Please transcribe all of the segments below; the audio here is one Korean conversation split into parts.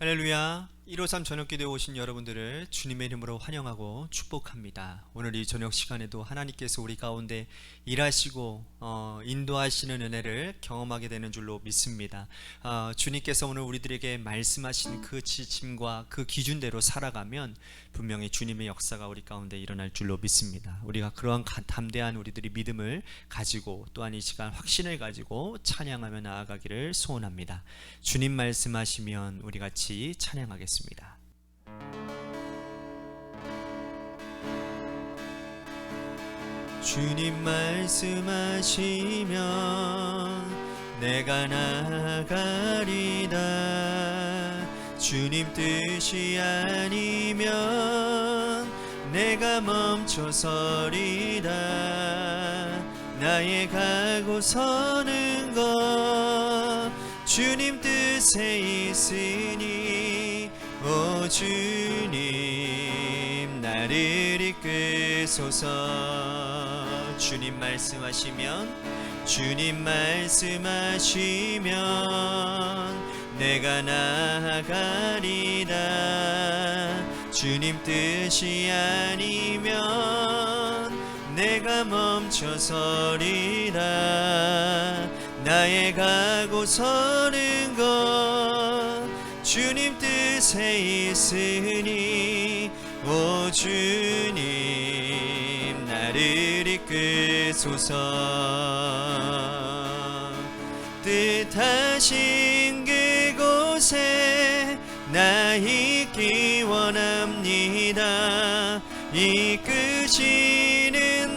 할렐루야. 153 저녁기도에 오신 여러분들을 주님의 이름으로 환영하고 축복합니다. 오늘 이 저녁 시간에도 하나님께서 우리 가운데 일하시고 인도하시는 은혜를 경험하게 되는 줄로 믿습니다. 주님께서 오늘 우리들에게 말씀하신 그 지침과 그 기준대로 살아가면 분명히 주님의 역사가 우리 가운데 일어날 줄로 믿습니다. 우리가 그러한 담대한 우리들이 믿음을 가지고 또한 이 시간 확신을 가지고 찬양하며 나아가기를 소원합니다. 주님 말씀하시면 우리 같이 찬양하겠습니다. 주님 말씀하시면 내가 나아가리다. 주님 뜻이 아니면 내가 멈춰서리다. 나의 가고 서는 것 주님 뜻에 있으니 오 주님 나를 이끄소서. 주님 말씀하시면 내가 나아가리다. 주님 뜻이 아니면 내가 멈춰서리다. 나의 가고 서는 것 주님 뜻에 있으니 오 주님 나를 이끄소서. 뜻하신 그곳에 나 있기 원합니다. 이끄시는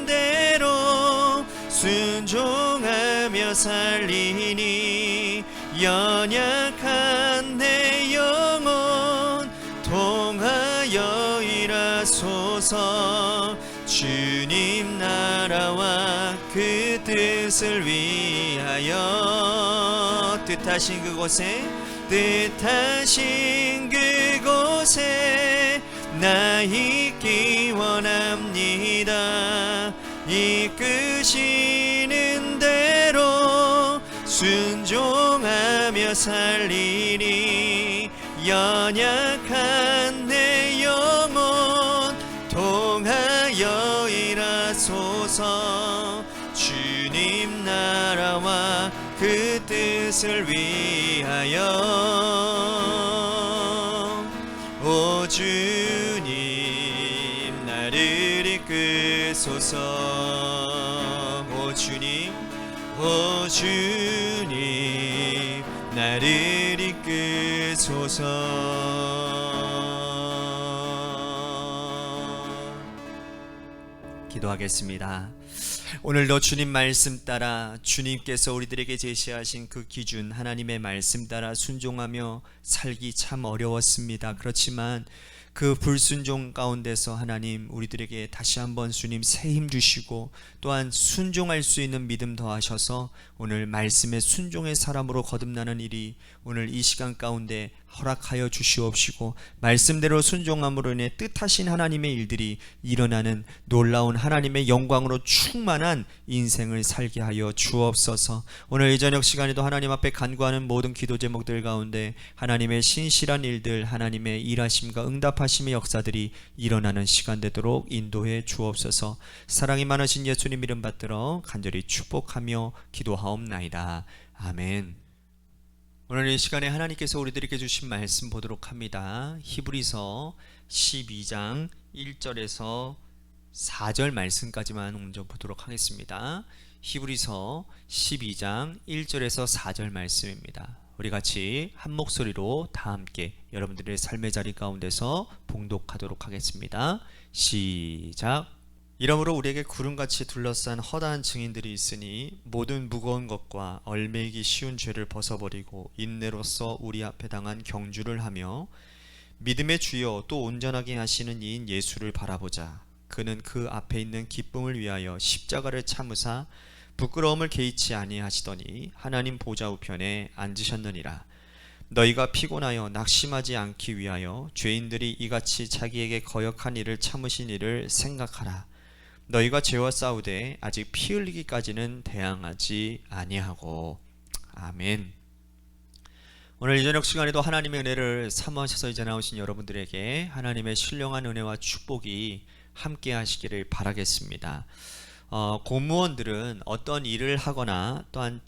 대로 순종하며 살리니 연약한 내 영혼 통하여 일하소서. 주님 나라와 그 뜻을 위하여 뜻하신 그곳에 나 있기 원합니다. 이끄시는 대로 순종하며 살리니 연약한 내 영혼 통하여 일하소서. 주님 나라와 그 뜻을 위하여 오 주님 나를 이끄소서. 오 주님 나를 이끄소서. 기도하겠습니다. 오늘도 주님 말씀 따라 주님께서 우리들에게 제시하신 그 기준 하나님의 말씀 따라 순종하며 살기 참 어려웠습니다. 그렇지만 그 불순종 가운데서 하나님 우리들에게 다시 한번 주님 새 힘 주시고 또한 순종할 수 있는 믿음 더하셔서 오늘 말씀의 순종의 사람으로 거듭나는 일이 오늘 이 시간 가운데 허락하여 주시옵시고 말씀대로 순종함으로 인해 뜻하신 하나님의 일들이 일어나는 놀라운 하나님의 영광으로 충만한 인생을 살게 하여 주옵소서. 오늘 이 저녁 시간에도 하나님 앞에 간구하는 모든 기도 제목들 가운데 하나님의 신실한 일들 하나님의 일하심과 응답하심의 역사들이 일어나는 시간 되도록 인도해 주옵소서. 사랑이 많으신 예수님 이름 받들어 간절히 축복하며 기도하옵나이다. 아멘. 오늘 이 시간에 하나님께서 우리들에게 주신 말씀 보도록 합니다. 히브리서 12장 1절에서 4절 말씀까지만 먼저 보도록 하겠습니다. 히브리서 12장 1절에서 4절 말씀입니다. 우리 같이 한 목소리로 다 함께 여러분들의 삶의 자리 가운데서 봉독하도록 하겠습니다. 시작. 이러므로 우리에게 구름같이 둘러싼 허다한 증인들이 있으니 모든 무거운 것과 얼매이기 쉬운 죄를 벗어버리고 인내로써 우리 앞에 당한 경주를 하며 믿음의 주여 또 온전하게 하시는 이인 예수를 바라보자. 그는 그 앞에 있는 기쁨을 위하여 십자가를 참으사 부끄러움을 개의치 아니하시더니 하나님 보좌 우편에 앉으셨느니라. 너희가 피곤하여 낙심하지 않기 위하여 죄인들이 이같이 자기에게 거역한 일을 참으신 일을 생각하라. 너희가 죄와 싸우되 아직 피 흘리기까지는 대항하지 아니하고. 아멘. 오늘 이 저녁 시간에도 하나님의 은혜를 사모하셔서 이제 나오신 여러분들에게 하나님의 신령한 은혜와 축복이 함께 하시기를 바라겠습니다. 공무원들은 어떤 일을 하거나 또한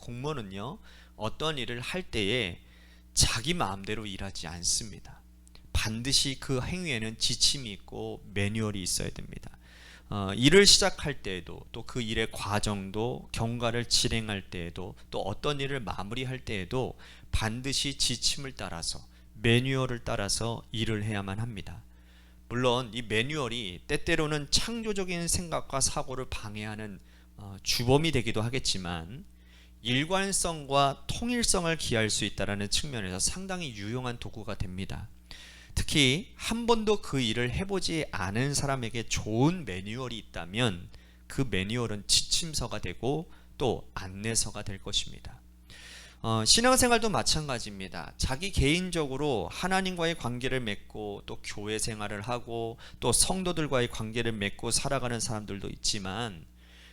공무원은요 어떤 일을 할 때에 자기 마음대로 일하지 않습니다. 반드시 그 행위에는 지침이 있고 매뉴얼이 있어야 됩니다. 일을 시작할 때에도 또 그 일의 과정도 경과를 진행할 때에도 또 어떤 일을 마무리할 때에도 반드시 지침을 따라서 매뉴얼을 따라서 일을 해야만 합니다. 물론 이 매뉴얼이 때때로는 창조적인 생각과 사고를 방해하는 주범이 되기도 하겠지만 일관성과 통일성을 기할 수 있다는 측면에서 상당히 유용한 도구가 됩니다. 특히 한 번도 그 일을 해보지 않은 사람에게 좋은 매뉴얼이 있다면 그 매뉴얼은 지침서가 되고 또 안내서가 될 것입니다. 신앙생활도 마찬가지입니다. 자기 개인적으로 하나님과의 관계를 맺고 또 교회 생활을 하고 또 성도들과의 관계를 맺고 살아가는 사람들도 있지만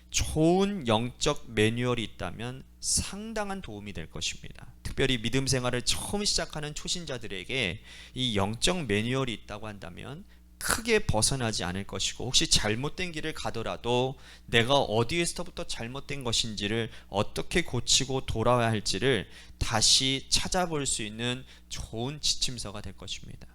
좋은 영적 매뉴얼이 있다면 상당한 도움이 될 것입니다. 특별히 믿음 생활을 처음 시작하는 초신자들에게 이 영적 매뉴얼이 있다고 한다면 크게 벗어나지 않을 것이고, 혹시 잘못된 길을 가더라도 내가 어디에서부터 잘못된 것인지를 어떻게 고치고 돌아와야 할지를 다시 찾아볼 수 있는 좋은 지침서가 될 것입니다.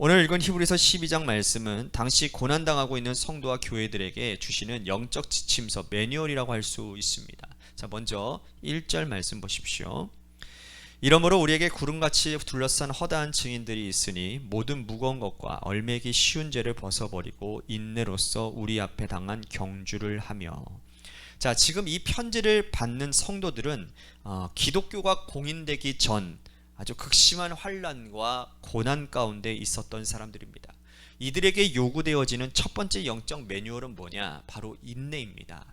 오늘 읽은 히브리서 12장 말씀은 당시 고난당하고 있는 성도와 교회들에게 주시는 영적 지침서, 매뉴얼이라고 할 수 있습니다. 자, 먼저 1절 말씀 보십시오. 이러므로 우리에게 구름같이 둘러싼 허다한 증인들이 있으니 모든 무거운 것과 얼매기 쉬운 죄를 벗어버리고 인내로써 우리 앞에 당한 경주를 하며. 자, 지금 이 편지를 받는 성도들은 기독교가 공인되기 전 아주 극심한 환난과 고난 가운데 있었던 사람들입니다. 이들에게 요구되어지는 첫 번째 영적 매뉴얼은 뭐냐? 바로 인내입니다.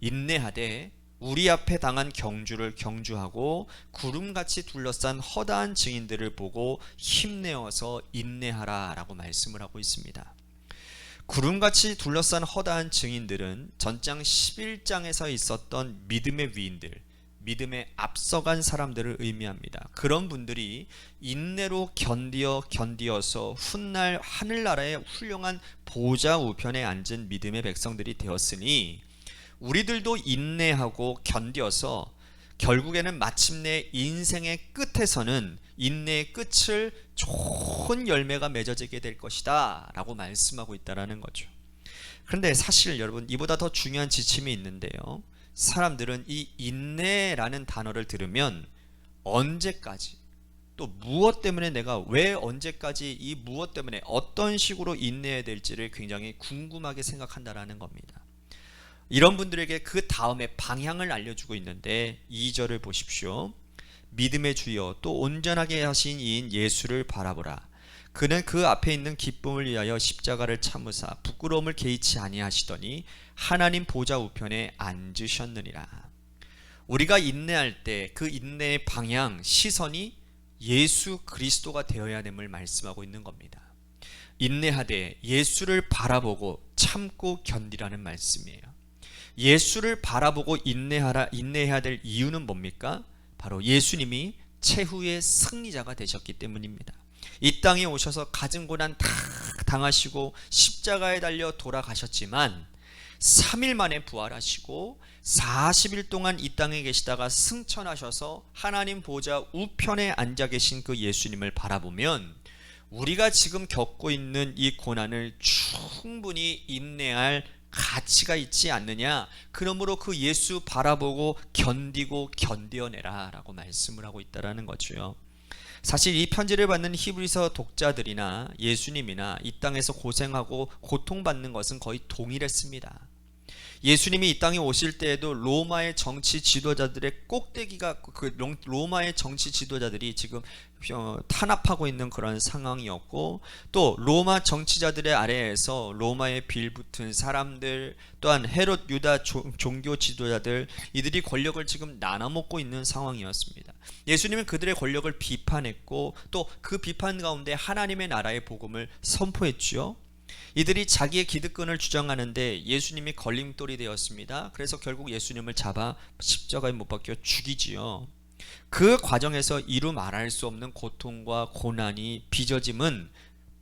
인내하되 우리 앞에 당한 경주를 경주하고 구름같이 둘러싼 허다한 증인들을 보고 힘내어서 인내하라 라고 말씀을 하고 있습니다. 구름같이 둘러싼 허다한 증인들은 전장 11장에서 있었던 믿음의 위인들, 믿음에 앞서간 사람들을 의미합니다. 그런 분들이 인내로 견디어서 훗날 하늘나라의 훌륭한 보좌 우편에 앉은 믿음의 백성들이 되었으니 우리들도 인내하고 견디어서 결국에는 마침내 인생의 끝에서는 인내의 끝을 좋은 열매가 맺어지게 될 것이다 라고 말씀하고 있다는 거죠. 그런데 사실 여러분, 이보다 더 중요한 지침이 있는데요, 사람들은 이 인내라는 단어를 들으면 언제까지, 또 무엇 때문에 내가 왜 언제까지 이 무엇 때문에 어떤 식으로 인내해야 될지를 굉장히 궁금하게 생각한다라는 겁니다. 이런 분들에게 그 다음에 방향을 알려주고 있는데 2절을 보십시오. 믿음의 주여 또 온전하게 하신 이인 예수를 바라보라. 그는 그 앞에 있는 기쁨을 위하여 십자가를 참으사 부끄러움을 개의치 아니하시더니 하나님 보좌 우편에 앉으셨느니라. 우리가 인내할 때 그 인내의 방향, 시선이 예수 그리스도가 되어야 됨을 말씀하고 있는 겁니다. 인내하되 예수를 바라보고 참고 견디라는 말씀이에요. 예수를 바라보고 인내해야 될 이유는 뭡니까? 바로 예수님이 최후의 승리자가 되셨기 때문입니다. 이 땅에 오셔서 갖은 고난 다 당하시고 십자가에 달려 돌아가셨지만 3일 만에 부활하시고 40일 동안 이 땅에 계시다가 승천하셔서 하나님 보좌 우편에 앉아 계신 그 예수님을 바라보면 우리가 지금 겪고 있는 이 고난을 충분히 인내할 가치가 있지 않느냐. 그러므로 그 예수 바라보고 견디고 견뎌내라 라고 말씀을 하고 있다는 거죠. 사실 이 편지를 받는 히브리서 독자들이나 예수님이나 이 땅에서 고생하고 고통받는 것은 거의 동일했습니다. 예수님이 이 땅에 오실 때에도 로마의 정치 지도자들의 꼭대기가, 로마의 정치 지도자들이 지금 탄압하고 있는 그런 상황이었고, 또 로마 정치자들의 아래에서 로마에 빌붙은 사람들, 또한 헤롯 유다 종교 지도자들, 이들이 권력을 지금 나눠먹고 있는 상황이었습니다. 예수님은 그들의 권력을 비판했고 또 그 비판 가운데 하나님의 나라의 복음을 선포했죠. 이들이 자기의 기득권을 주장하는데 예수님이 걸림돌이 되었습니다. 그래서 결국 예수님을 잡아 십자가에 못 박혀 죽이지요. 그 과정에서 이루 말할 수 없는 고통과 고난이 빚어짐은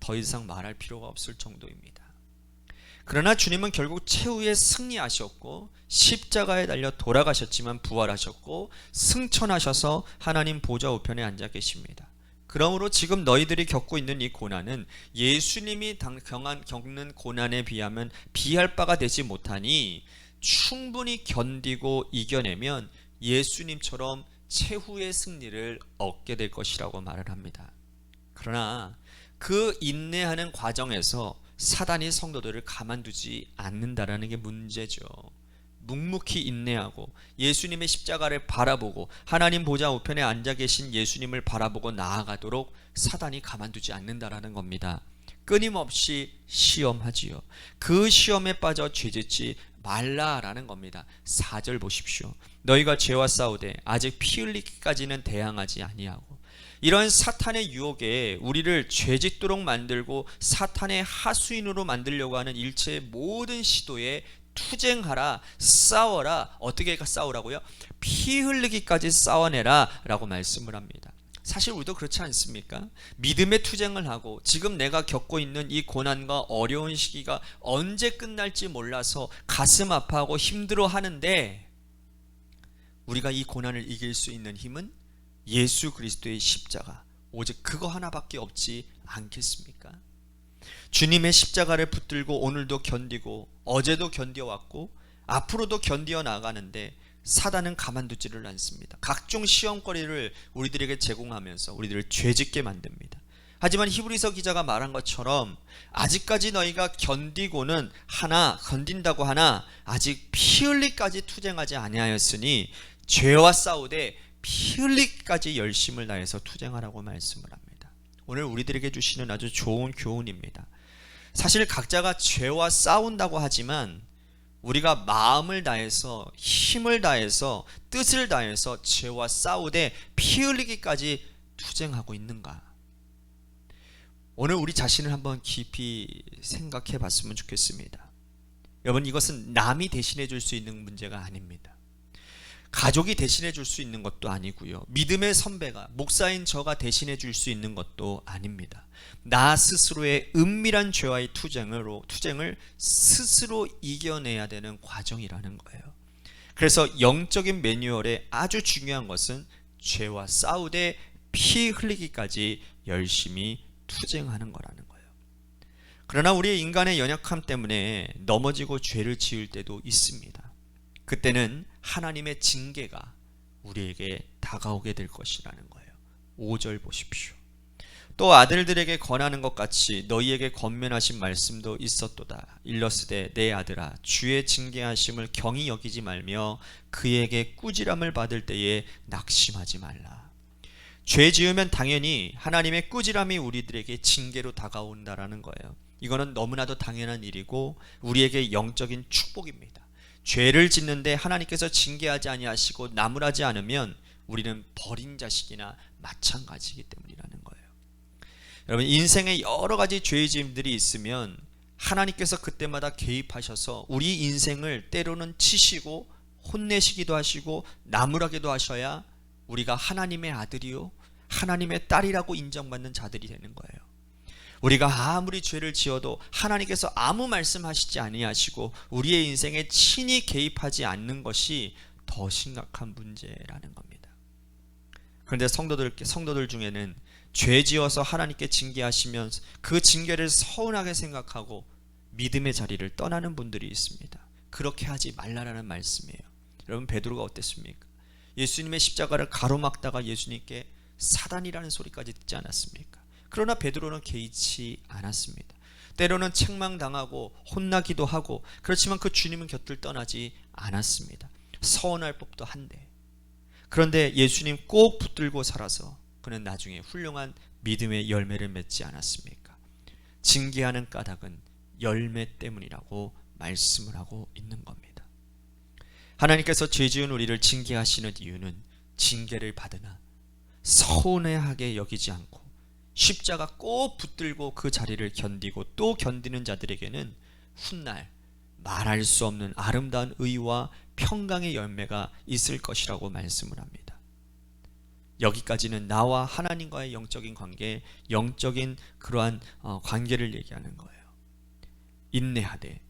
더 이상 말할 필요가 없을 정도입니다. 그러나 주님은 결국 최후에 승리하셨고 십자가에 달려 돌아가셨지만 부활하셨고 승천하셔서 하나님 보좌 우편에 앉아 계십니다. 그러므로 지금 너희들이 겪고 있는 이 고난은 예수님이 겪는 고난에 비하면 비할 바가 되지 못하니 충분히 견디고 이겨내면 예수님처럼 최후의 승리를 얻게 될 것이라고 말을 합니다. 그러나 그 인내하는 과정에서 사단이 성도들을 가만두지 않는다라는 게 문제죠. 묵묵히 인내하고 예수님의 십자가를 바라보고 하나님 보좌 우편에 앉아 계신 예수님을 바라보고 나아가도록 사단이 가만두지 않는다라는 겁니다. 끊임없이 시험하지요. 그 시험에 빠져 죄짓지 말라라는 겁니다. 4절 보십시오. 너희가 죄와 싸우되 아직 피 흘리기까지는 대항하지 아니하고. 이런 사탄의 유혹에 우리를 죄짓도록 만들고 사탄의 하수인으로 만들려고 하는 일체의 모든 시도에 투쟁하라, 싸워라. 어떻게 싸우라고요? 피 흘리기까지 싸워내라 라고 말씀을 합니다. 사실 우리도 그렇지 않습니까? 믿음의 투쟁을 하고 지금 내가 겪고 있는 이 고난과 어려운 시기가 언제 끝날지 몰라서 가슴 아파하고 힘들어 하는데 우리가 이 고난을 이길 수 있는 힘은 예수 그리스도의 십자가, 오직 그거 하나밖에 없지 않겠습니까? 주님의 십자가를 붙들고 오늘도 견디고 어제도 견뎌왔고 앞으로도 견디어 나가는데 사단은 가만두지를 않습니다. 각종 시험거리를 우리들에게 제공하면서 우리들을 죄짓게 만듭니다. 하지만 히브리서 기자가 말한 것처럼 아직까지 너희가 견디고는 하나, 견딘다고 하나 아직 피 흘리기까지 투쟁하지 아니하였으니 죄와 싸우되 피 흘리기까지 열심을 다해서 투쟁하라고 말씀을 합니다. 오늘 우리들에게 주시는 아주 좋은 교훈입니다. 사실 각자가 죄와 싸운다고 하지만 우리가 마음을 다해서 힘을 다해서 뜻을 다해서 죄와 싸우되 피 흘리기까지 투쟁하고 있는가? 오늘 우리 자신을 한번 깊이 생각해 봤으면 좋겠습니다. 여러분, 이것은 남이 대신해 줄 수 있는 문제가 아닙니다. 가족이 대신해 줄 수 있는 것도 아니고요. 믿음의 선배가, 목사인 저가 대신해 줄 수 있는 것도 아닙니다. 나 스스로의 은밀한 죄와의 투쟁을 스스로 이겨내야 되는 과정이라는 거예요. 그래서 영적인 매뉴얼에 아주 중요한 것은 죄와 싸우되 피 흘리기까지 열심히 투쟁하는 거라는 거예요. 그러나 우리 인간의 연약함 때문에 넘어지고 죄를 지을 때도 있습니다. 그때는 하나님의 징계가 우리에게 다가오게 될 것이라는 거예요. 5절 보십시오. 또 아들들에게 권하는 것 같이 너희에게 권면하신 말씀도 있었도다. 일러스되 내 아들아 주의 징계하심을 경히 여기지 말며 그에게 꾸지람을 받을 때에 낙심하지 말라. 죄 지으면 당연히 하나님의 꾸지람이 우리들에게 징계로 다가온다라는 거예요. 이거는 너무나도 당연한 일이고 우리에게 영적인 축복입니다. 죄를 짓는데 하나님께서 징계하지 아니하시고 나무라지 않으면 우리는 버린 자식이나 마찬가지이기 때문이라는 거예요. 여러분, 인생에 여러 가지 죄의 짐들이 있으면 하나님께서 그때마다 개입하셔서 우리 인생을 때로는 치시고 혼내시기도 하시고 나무라기도 하셔야 우리가 하나님의 아들이요 하나님의 딸이라고 인정받는 자들이 되는 거예요. 우리가 아무리 죄를 지어도 하나님께서 아무 말씀하시지 아니하시고 우리의 인생에 친히 개입하지 않는 것이 더 심각한 문제라는 겁니다. 그런데 성도들 중에는 죄 지어서 하나님께 징계하시면 그 징계를 서운하게 생각하고 믿음의 자리를 떠나는 분들이 있습니다. 그렇게 하지 말라라는 말씀이에요. 여러분, 베드로가 어땠습니까? 예수님의 십자가를 가로막다가 예수님께 사단이라는 소리까지 듣지 않았습니까? 그러나 베드로는 개의치 않았습니다. 때로는 책망당하고 혼나기도 하고 그렇지만 그 주님은 곁을 떠나지 않았습니다. 서운할 법도 한데 그런데 예수님 꼭 붙들고 살아서 그는 나중에 훌륭한 믿음의 열매를 맺지 않았습니까? 징계하는 까닭은 열매 때문이라고 말씀을 하고 있는 겁니다. 하나님께서 죄 지은 우리를 징계하시는 이유는 징계를 받으나 서운해하게 여기지 않고 십자가 꼭 붙들고 그 자리를 견디고 또 견디는 자들에게는 훗날 말할 수 없는 아름다운 의와 평강의 열매가 있을 것이라고 말씀을 합니다. 여기까지는 나와 하나님과의 영적인 관계, 영적인 그러한 관계를 얘기하는 거예요. 인내하되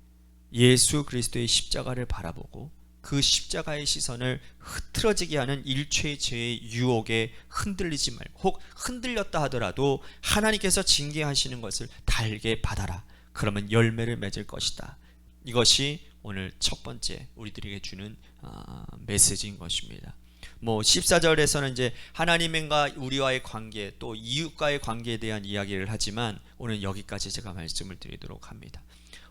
예수 그리스도의 십자가를 바라보고 그 십자가의 시선을 흐트러지게 하는 일체의 죄의 유혹에 흔들리지 말고, 혹 흔들렸다 하더라도 하나님께서 징계하시는 것을 달게 받아라. 그러면 열매를 맺을 것이다. 이것이 오늘 첫 번째 우리들에게 주는 메시지인 것입니다. 14절에서는 이제 하나님과 우리와의 관계, 또 이웃과의 관계에 대한 이야기를 하지만 오늘 여기까지 제가 말씀을 드리도록 합니다.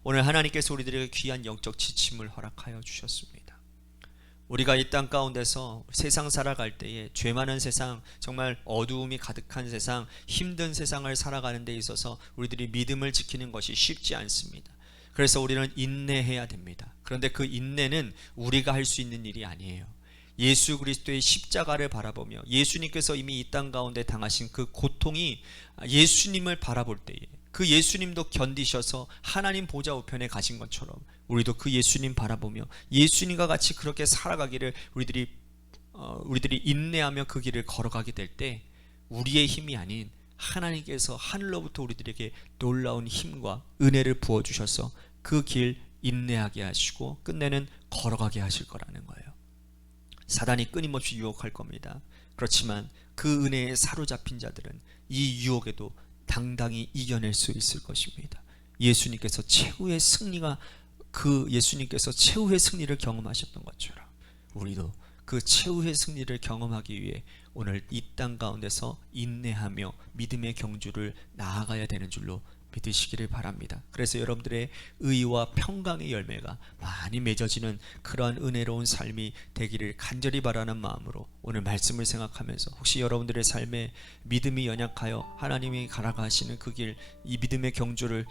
오늘 하나님께서 우리들에게 귀한 영적 지침을 허락하여 주셨습니다. 우리가 이 땅 가운데서 세상 살아갈 때에 죄 많은 세상, 정말 어두움이 가득한 세상, 힘든 세상을 살아가는 데 있어서 우리들이 믿음을 지키는 것이 쉽지 않습니다. 그래서 우리는 인내해야 됩니다. 그런데 그 인내는 우리가 할 수 있는 일이 아니에요. 예수 그리스도의 십자가를 바라보며 예수님께서 이미 이 땅 가운데 당하신 그 고통이 예수님을 바라볼 때에 그 예수님도 견디셔서 하나님 보좌 우편에 가신 것처럼 우리도 그 예수님 바라보며 예수님과 같이 그렇게 살아가기를 우리들이 인내하며 그 길을 걸어가게 될 때 우리의 힘이 아닌 하나님께서 하늘로부터 우리들에게 놀라운 힘과 은혜를 부어주셔서 그 길 인내하게 하시고 끝내는 걸어가게 하실 거라는 거예요. 사단이 끊임없이 유혹할 겁니다. 그렇지만 그 은혜에 사로잡힌 자들은 이 유혹에도 당당히 이겨낼 수 있을 것입니다. 예수님께서 최후의 승리를 경험하셨던 것처럼 우리도 그 최후의 승리를 경험하기 위해 오늘 이 땅 가운데서 인내하며 믿음의 경주를 나아가야 되는 줄로 믿으시기를 바랍니다. 그래서 여러분들의 의와 평강의 열매가 많이 맺어지는 그러한 은혜로운 삶이 되기를 간절히 바라는 마음으로 오늘 말씀을 생각하면서, 혹시 여러분들의 삶에 믿음이 연약하여 하나님이 가라가시는 그 길, 이 믿음의 경주를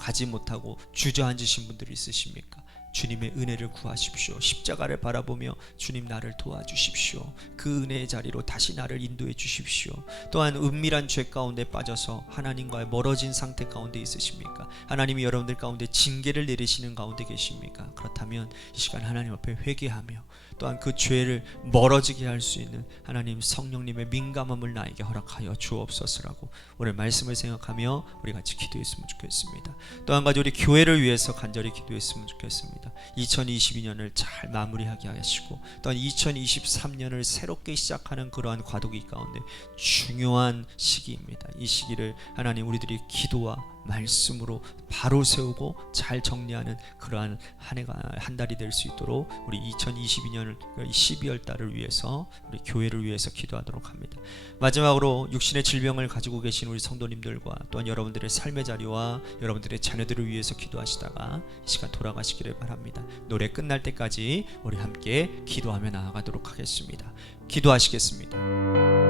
가지 못하고 주저앉으신 분들이 있으십니까? 주님의 은혜를 구하십시오. 십자가를 바라보며 주님 나를 도와주십시오. 그 은혜의 자리로 다시 나를 인도해 주십시오. 또한 은밀한 죄 가운데 빠져서 하나님과의 멀어진 상태 가운데 있으십니까? 하나님이 여러분들 가운데 징계를 내리시는 가운데 계십니까? 그렇다면 이 시간 하나님 앞에 회개하며 또한 그 죄를 멀어지게 할 수 있는 하나님 성령님의 민감함을 나에게 허락하여 주옵소서라고 오늘 말씀을 생각하며 우리 같이 기도했으면 좋겠습니다. 또 한 가지 우리 교회를 위해서 간절히 기도했으면 좋겠습니다. 2022년을 잘 마무리하게 하시고 또한 2023년을 새롭게 시작하는 그러한 과도기 가운데 중요한 시기입니다. 이 시기를 하나님 우리들이 기도와 말씀으로 바로 세우고 잘 정리하는 그러한 한 달이 될 수 있도록 우리 2022년을 12월 달을 위해서 우리 교회를 위해서 기도하도록 합니다. 마지막으로 육신의 질병을 가지고 계신 우리 성도님들과 또한 여러분들의 삶의 자리와 여러분들의 자녀들을 위해서 기도하시다가 이 시간 돌아가시기를 바랍니다. 노래 끝날 때까지 우리 함께 기도하며 나아가도록 하겠습니다. 기도하시겠습니다.